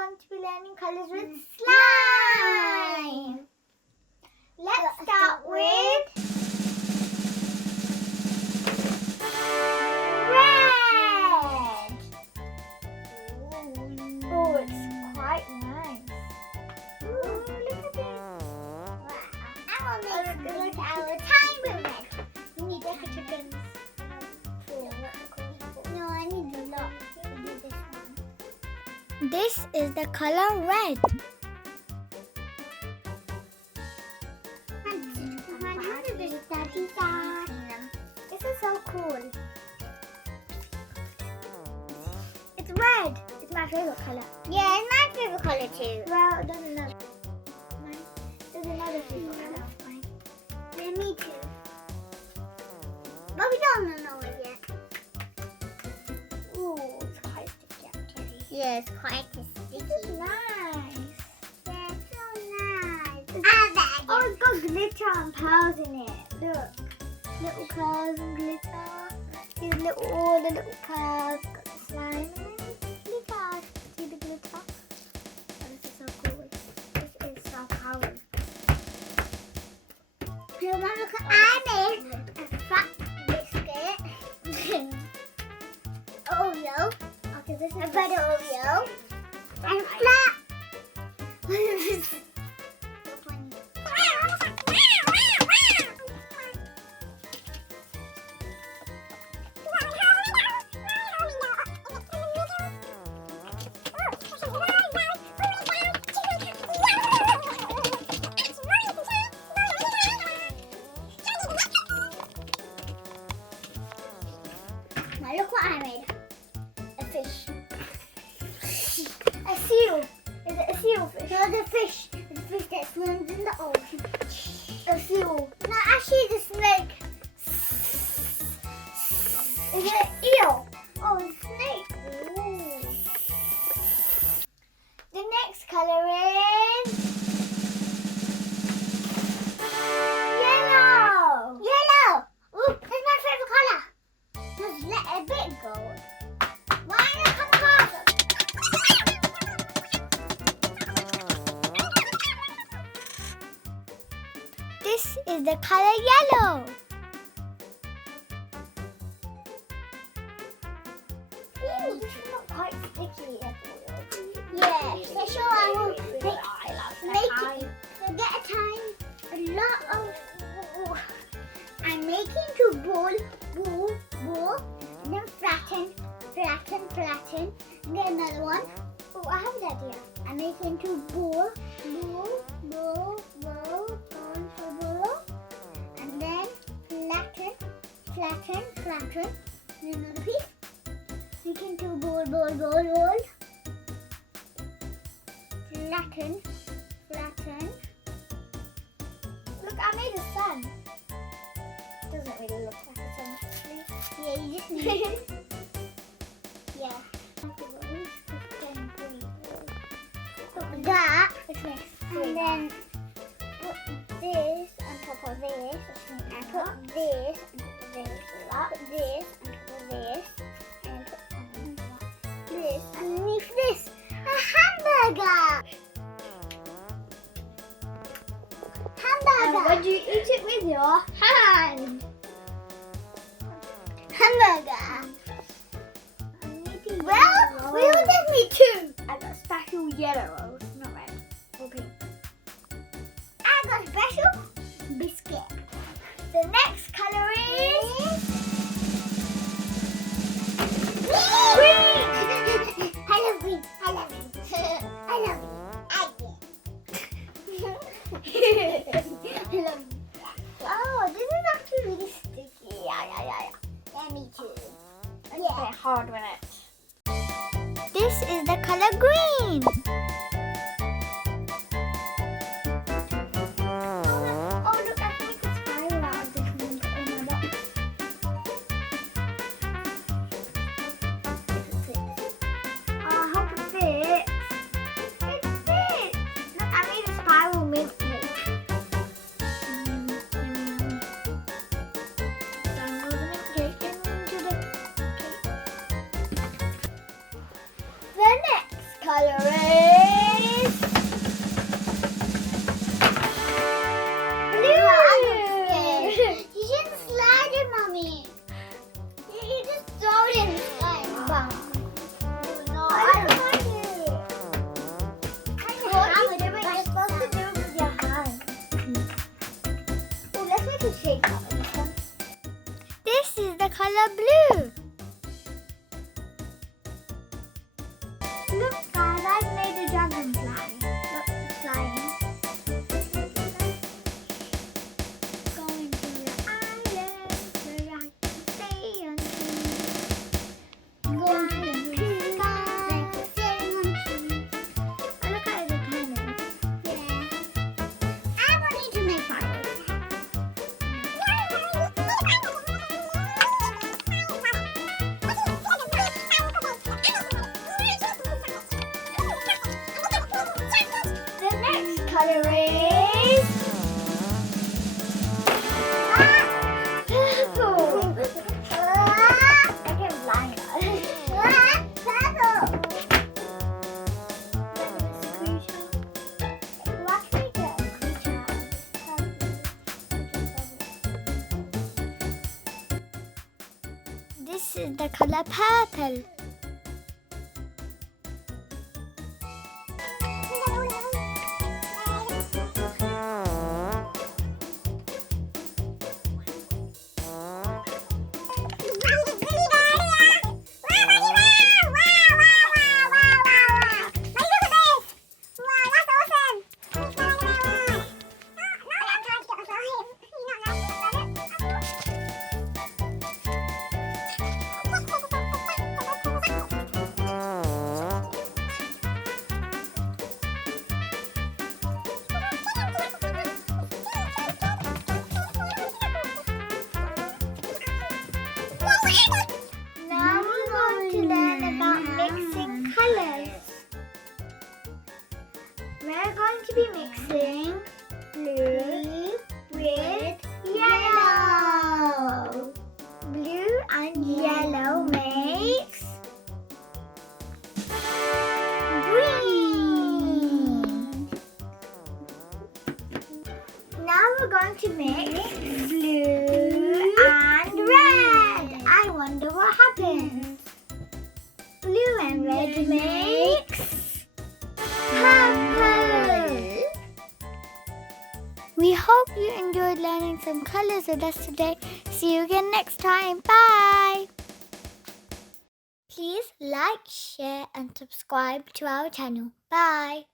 going to be learning colours with slime. Let's start with red. Oh, it's quite nice. Ooh, look at this. Wow. I will make it with our tiny red. We need decorative chickens. No, I need a lot. I need this one. This is the color red. This is so cool. It's red. It's my favorite color. Yeah, it's my favorite color too. Well, there's another. There's another favorite color of mine. Yeah, me too. But we don't know it yet. Ooh, it's quite sticky actually. Yeah, it's quite sticky. This is nice. Yeah, it's so nice. Oh, it's got glitter and pearls in it. Look. Little pearls and glitter. These all the little pearls. Got the slime and glitter. See the glitter? Oh, this is so cool. This is so cool. You want to look at I made a fat biscuit. Oreo. Okay, this is a better Oreo. And flat. Now look what I made. A fish. A seal. Is it a seal fish? No, the fish. The fish that swims in the ocean. A seal. No, actually the snake. Is it an eel? Oh, a snake. Ooh. The next color is yellow. Yellow. Ooh, that's my favorite color. Just let a bit go. Why not come closer? This is the color yellow. Ooh, this is not quite sticky at all. Yeah, so sure I will make it. So get a time, a lot of. I'm making two ball, and then flatten, and get another one. Oh, I have an idea. I'm making two ball, and then flatten, and another piece. Making two ball, flatten. Look, I made a sun. Doesn't really look like a sun actually. Yeah, you just need it. Yeah. Look, that. And then put this on top of this. And put this on top of this. Put this on top of this. And put this underneath this. A hamburger! Hamburger! Would you eat it with your hand? Hamburger! Well, we will just need two. I got special yellow rolls, not red or pink. I got special biscuit. The next color is green. I love green. I love it. I love it. Oh, this is actually really sticky. Yeah, me too. It's a bit hard when it. This is the color green. Oh, look, I can make a spiral out of this one. Oh my god. I hope it fits. It fits. Look, I made a spiral milk cake. Download the milk cake into the cake. The next color is color blue. Look guys, I've made a dragonfly. Look, it's flying. Going to the island where I can stay until going to the sky to stay until. Oh, look at the cannon. Yeah. I want you to make fire. The next color is purple. I get blind. Purple. What can we get a creature? This is the color purple. Now we're going to learn about mixing colors. We're going to be mixing blue with yellow. Blue and yellow makes green. Now we're going to mix blue and red. I wonder what happens. Blue and red makes purple. We hope you enjoyed learning some colors with us today. See you again next time. Bye. Please like, share and subscribe to our channel. Bye.